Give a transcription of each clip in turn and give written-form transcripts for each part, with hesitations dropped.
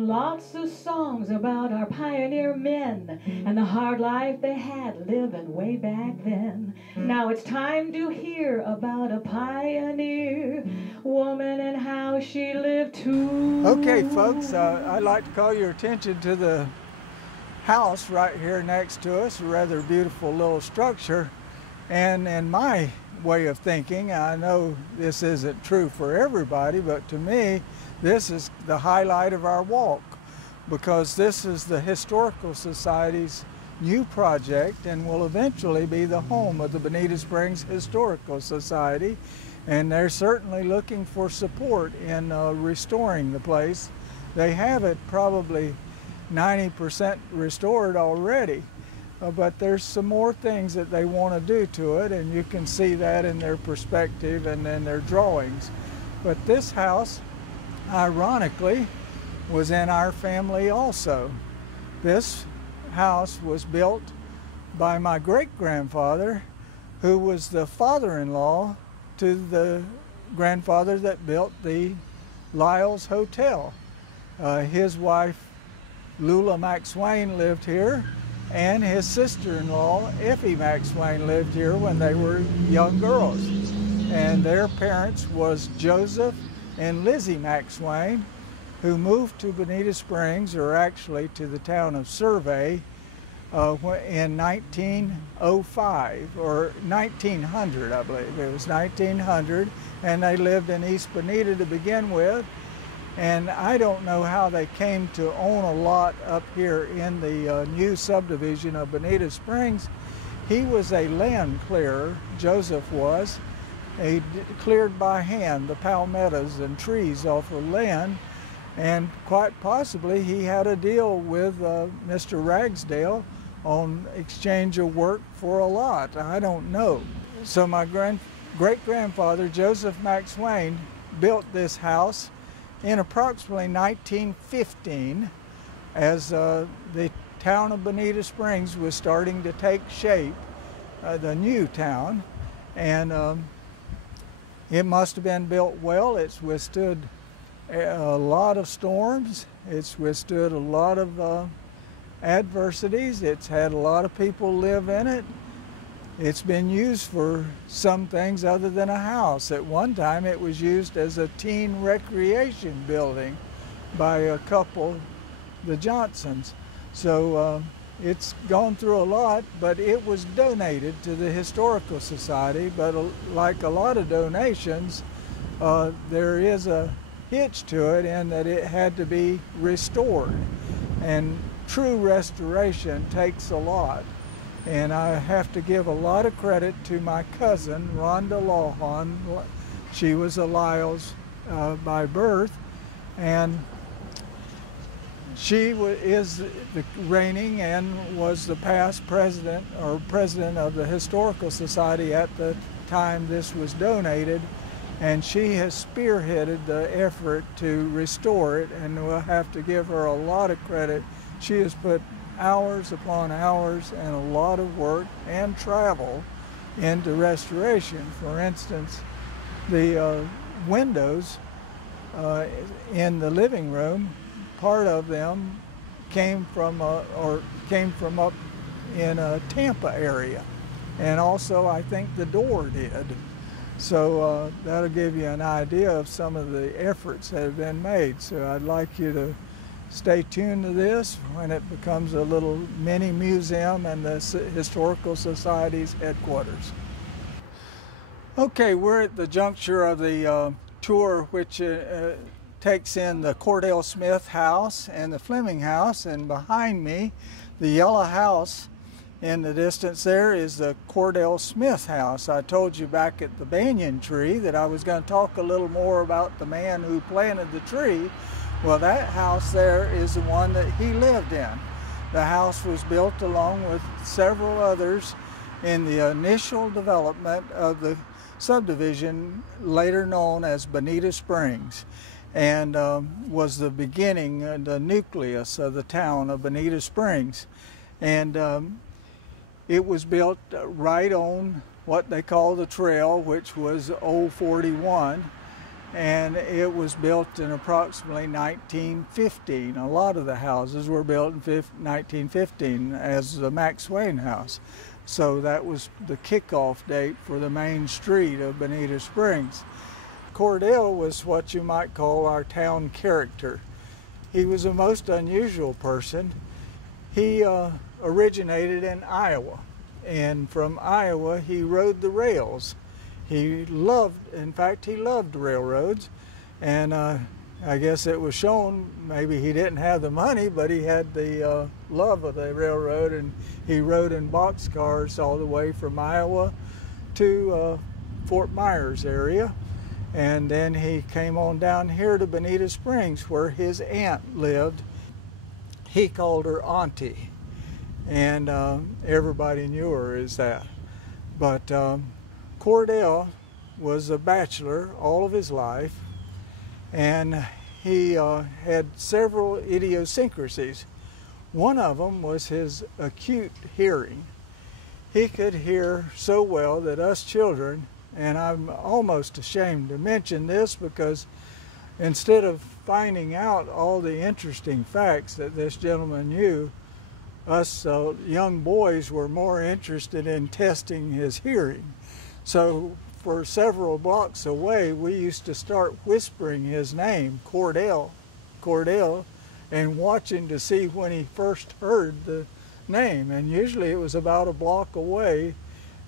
Lots of songs about our pioneer men and the hard life they had living way back then. Now it's time to hear about a pioneer woman and how she lived too. Okay, folks, I'd like to call your attention to the house right here next to us, a rather beautiful little structure. And in my way of thinking, I know this isn't true for everybody, but to me, this is the highlight of our walk, because this is the Historical Society's new project and will eventually be the home of the Bonita Springs Historical Society. And they're certainly looking for support in restoring the place. They have it probably 90% restored already, but there's some more things that they want to do to it, and you can see that in their perspective and in their drawings. But this house, ironically, was in our family also. This house was built by my great-grandfather, who was the father-in-law to the grandfather that built the Liles Hotel. His wife, Lula McSwain, lived here, and his sister-in-law, Effie McSwain, lived here when they were young girls. And their parents was Joseph and Lizzie McSwain, who moved to Bonita Springs, or actually to the town of Survey, in 1905, or 1900, I believe. It was 1900, and they lived in East Bonita to begin with. And I don't know how they came to own a lot up here in the new subdivision of Bonita Springs. He was a land clearer, Joseph was. He cleared by hand the palmettos and trees off of land, and quite possibly he had a deal with Mr. Ragsdale on exchange of work for a lot. I don't know. So my great-grandfather, Joseph McSwain, built this house in approximately 1915 as the town of Bonita Springs was starting to take shape, the new town, and it must have been built well. It's withstood a lot of storms. It's withstood a lot of adversities. It's had a lot of people live in it. It's been used for some things other than a house. At one time, it was used as a teen recreation building by a couple, the Johnsons. So it's gone through a lot, but it was donated to the Historical Society. But like a lot of donations, there is a hitch to it in that it had to be restored. And true restoration takes a lot. And I have to give a lot of credit to my cousin, Rhonda Lawhon. She was a Liles by birth, and she is the reigning and was the past president or president of the Historical Society at the time this was donated, and she has spearheaded the effort to restore it, and we'll have to give her a lot of credit. She has put hours upon hours and a lot of work and travel into restoration. For instance, the windows in the living room, part of them came from up in a Tampa area, and also I think the door did. So that'll give you an idea of some of the efforts that have been made. So I'd like you to stay tuned to this when it becomes a little mini museum and the Historical Society's headquarters. Okay, we're at the juncture of the tour, which takes in the Cordell Smith house and the Fleming house, and behind me, the yellow house in the distance there is the Cordell Smith house. I told you back at the banyan tree that I was going to talk a little more about the man who planted the tree. Well, that house there is the one that he lived in. The house was built along with several others in the initial development of the subdivision later known as Bonita Springs, and was the beginning, the nucleus of the town of Bonita Springs. And it was built right on what they call the trail, which was Old 41. and it was built in approximately 1915. A lot of the houses were built in 1915 as the Max Swain house. So that was the kickoff date for the main street of Bonita Springs. Cordell was what you might call our town character. He was a most unusual person. He originated in Iowa, and from Iowa he rode the rails. He loved, in fact, he loved railroads, and I guess it was shown. Maybe he didn't have the money, but he had the love of the railroad, and he rode in boxcars all the way from Iowa to Fort Myers area. And then he came on down here to Bonita Springs, where his aunt lived. He called her Auntie, and everybody knew her as that. But Cordell was a bachelor all of his life, and he had several idiosyncrasies. One of them was his acute hearing. He could hear so well that us children, and I'm almost ashamed to mention this because instead of finding out all the interesting facts that this gentleman knew, us young boys were more interested in testing his hearing. So for several blocks away, we used to start whispering his name, Cordell, Cordell, and watching to see when he first heard the name. And usually it was about a block away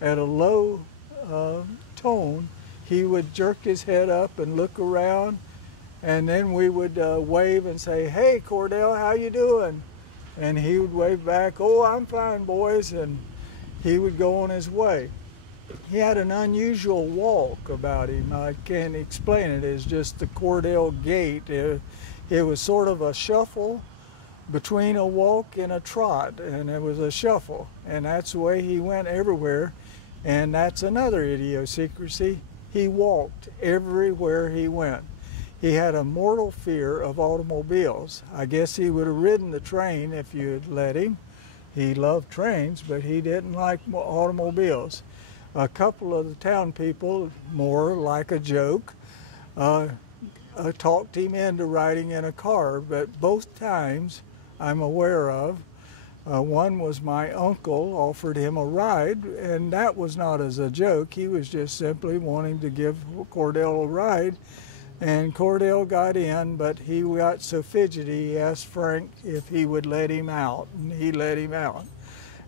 at a low tone. He would jerk his head up and look around, and then we would wave and say, "Hey, Cordell, how you doing?" And he would wave back, "Oh, I'm fine, boys," and he would go on his way. He had an unusual walk about him. I can't explain it. It's just the Cordell gait. It was sort of a shuffle between a walk and a trot, and it was a shuffle, and that's the way he went everywhere. And that's another idiosyncrasy. He walked everywhere he went. He had a mortal fear of automobiles. I guess he would have ridden the train if you had let him. He loved trains, but he didn't like automobiles. A couple of the town people, more like a joke, talked him into riding in a car, but both times I'm aware of, one was my uncle offered him a ride, and that was not as a joke. He was just simply wanting to give Cordell a ride, and Cordell got in, but he got so fidgety he asked Frank if he would let him out, and he let him out.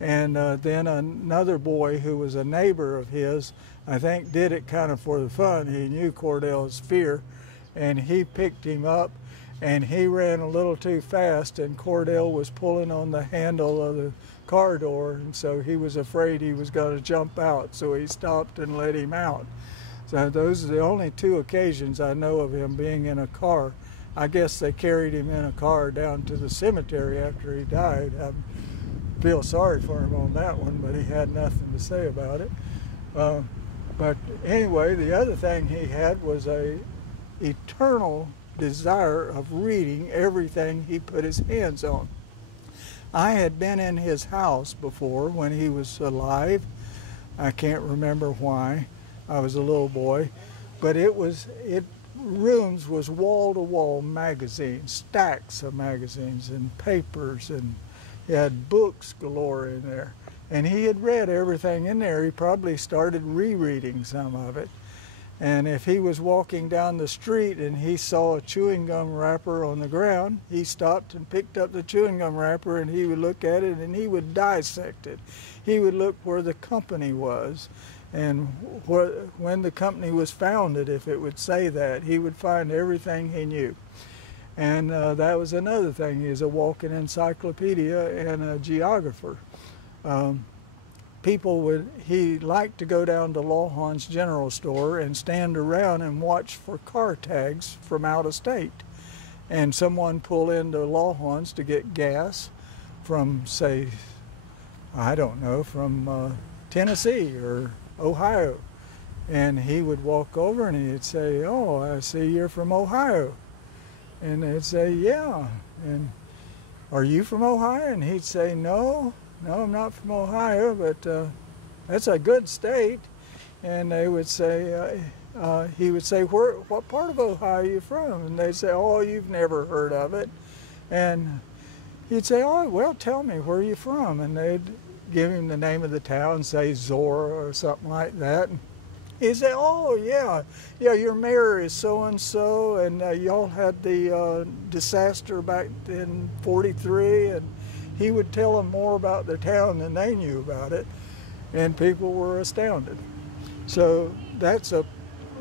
And then another boy who was a neighbor of his, I think did it kind of for the fun. He knew Cordell's fear, and he picked him up, and he ran a little too fast, and Cordell was pulling on the handle of the car door, and so he was afraid he was going to jump out, so he stopped and let him out. So those are the only two occasions I know of him being in a car. I guess they carried him in a car down to the cemetery after he died. I feel sorry for him on that one, but he had nothing to say about it. But anyway, the other thing he had was a eternal desire of reading everything he put his hands on. I had been in his house before when he was alive. I can't remember why. I was a little boy, but rooms was wall-to-wall magazines, stacks of magazines and papers, and he had books galore in there. And he had read everything in there. He probably started rereading some of it. And if he was walking down the street and he saw a chewing gum wrapper on the ground, he stopped and picked up the chewing gum wrapper, and he would look at it and he would dissect it. He would look where the company was and when the company was founded, if it would say that. He would find everything he knew. And that was another thing. He was a walking encyclopedia and a geographer. He liked to go down to Lawhon's General Store and stand around and watch for car tags from out of state. And someone pull into Lawhon's to get gas from, say, I don't know, from Tennessee or Ohio. And he would walk over and he'd say, "Oh, I see you're from Ohio." And they'd say, "Yeah." And, "Are you from Ohio?" And he'd say, No, I'm not from Ohio, but that's a good state." And they would say, he would say, what part of Ohio are you from? And they'd say, oh, you've never heard of it. And he'd say, oh, well, tell me, where are you from? And they'd give him the name of the town, say Zora or something like that. And he'd say, oh, yeah, your mayor is so-and-so, and y'all had the disaster back in '43, and he would tell them more about their town than they knew about it, and people were astounded. So that's a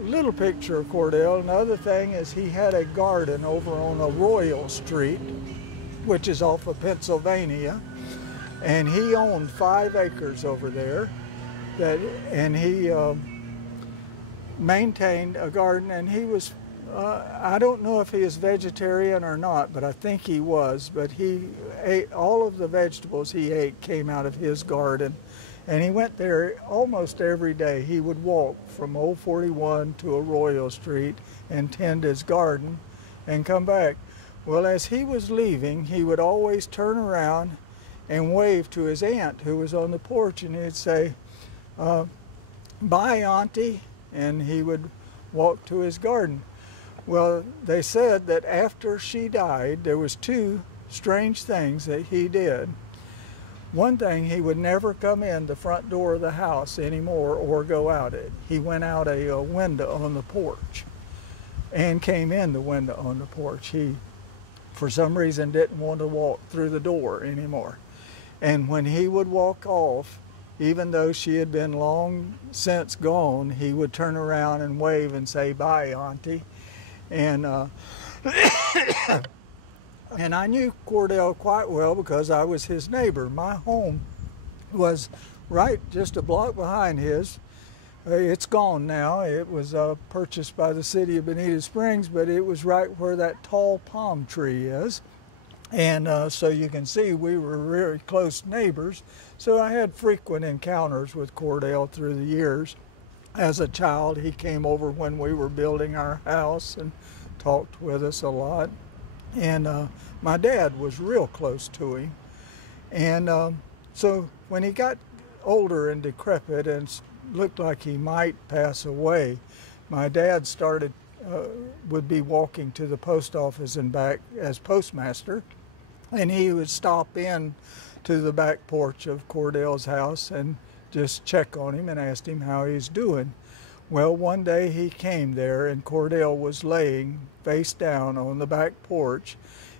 little picture of Cordell. Another thing is he had a garden over on Arroyo Street, which is off of Pennsylvania, and he owned 5 acres over there, and he maintained a garden, and he was, I don't know if he is vegetarian or not, but I think he was, but he ate all of the vegetables he ate came out of his garden, and he went there almost every day. He would walk from Old 41 to Arroyo Street and tend his garden and come back. Well, as he was leaving, he would always turn around and wave to his aunt who was on the porch, and he'd say, bye, Auntie, and he would walk to his garden. Well, they said that after she died, there was 2 strange things that he did. One thing, he would never come in the front door of the house anymore or go out it. He went out a window on the porch and came in the window on the porch. He, for some reason, didn't want to walk through the door anymore. And when he would walk off, even though she had been long since gone, he would turn around and wave and say, bye, Auntie. And and I knew Cordell quite well because I was his neighbor. My home was right just a block behind his. It's gone now. It was purchased by the city of Bonita Springs, but it was right where that tall palm tree is. And so you can see we were very close neighbors. So I had frequent encounters with Cordell through the years. As a child, he came over when we were building our house and talked with us a lot. And my dad was real close to him. And so when he got older and decrepit and looked like he might pass away, my dad would be walking to the post office and back as postmaster, and he would stop in to the back porch of Cordell's house and just check on him and ask him how he's doing. Well, one day he came there, and Cordell was laying face down on the back porch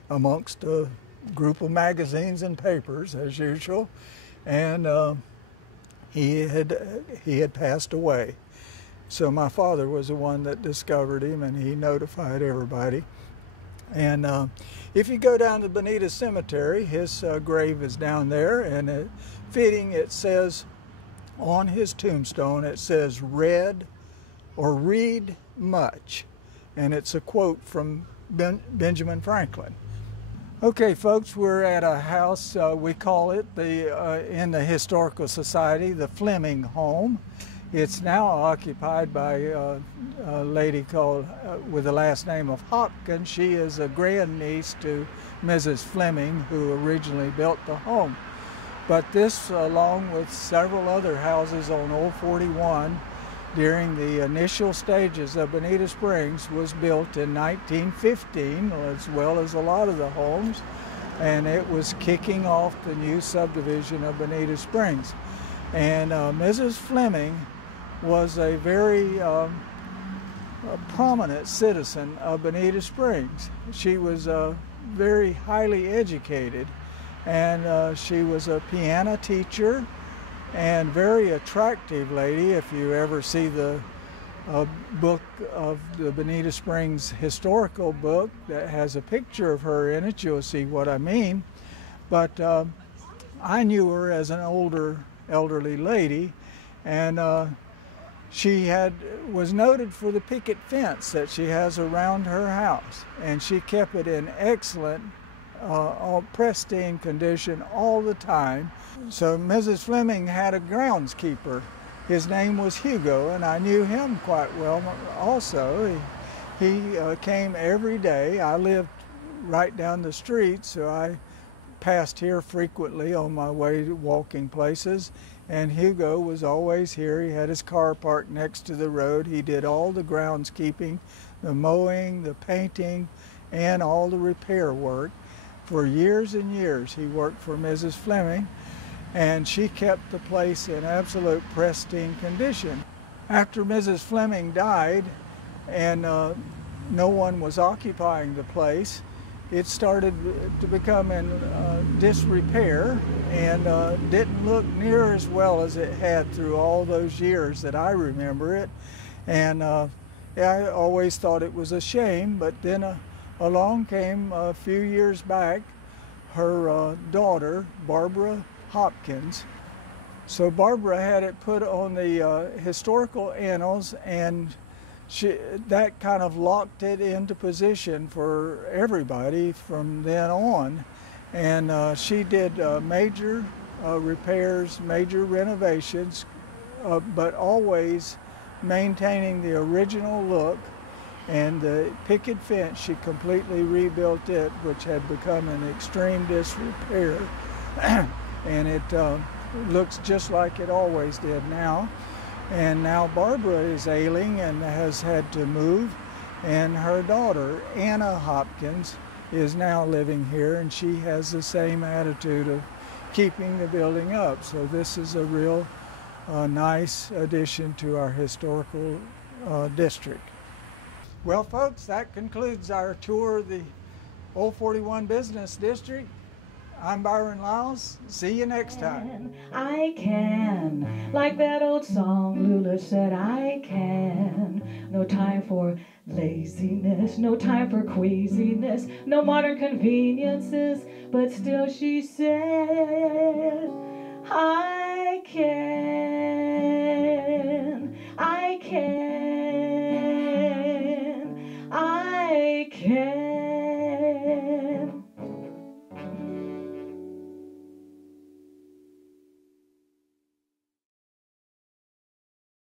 amongst a group of magazines and papers, as usual, and he had passed away. So my father was the one that discovered him, and he notified everybody. And if you go down to Bonita Cemetery, his grave is down there, and fitting, it says on his tombstone, it says read much, and it's a quote from Benjamin Franklin. Okay, folks, we're at a house, we call it, in the Historical Society, the Fleming home. It's now occupied by a lady called, with the last name of Hopkins. She is a grandniece to Mrs. Fleming, who originally built the home. But this, along with several other houses on Old 41, during the initial stages of Bonita Springs, was built in 1915, as well as a lot of the homes, and it was kicking off the new subdivision of Bonita Springs. And Mrs. Fleming was a very prominent citizen of Bonita Springs. She was very highly educated, and she was a piano teacher and very attractive lady. If you ever see the book of the Bonita Springs historical book that has a picture of her in it, you'll see what I mean. But I knew her as an older elderly lady, and she was noted for the picket fence that she has around her house, and she kept it in excellent, pristine condition all the time. So Mrs. Fleming had a groundskeeper. His name was Hugo, and I knew him quite well also. He came every day. I lived right down the street, so I passed here frequently on my way to walking places, and Hugo was always here. He had his car parked next to the road. He did all the groundskeeping, the mowing, the painting, and all the repair work. For years and years he worked for Mrs. Fleming, and she kept the place in absolute pristine condition. After Mrs. Fleming died and no one was occupying the place, it started to become in disrepair and didn't look near as well as it had through all those years that I remember it. And I always thought it was a shame, but then along came a few years back her daughter, Barbara Hopkins. So Barbara had it put on the historical annals, and that kind of locked it into position for everybody from then on. And she did major repairs, major renovations, but always maintaining the original look. And the picket fence, she completely rebuilt it, which had become in extreme disrepair. And it looks just like it always did now. And now Barbara is ailing and has had to move, and her daughter, Anna Hopkins, is now living here, and she has the same attitude of keeping the building up. So this is a real nice addition to our historical district. Well, folks, that concludes our tour of the Old 41 Business District. I'm Byron Liles. See you next time. I can, like that old song Liles said, I can. No time for laziness, no time for queasiness, no modern conveniences, but still she said,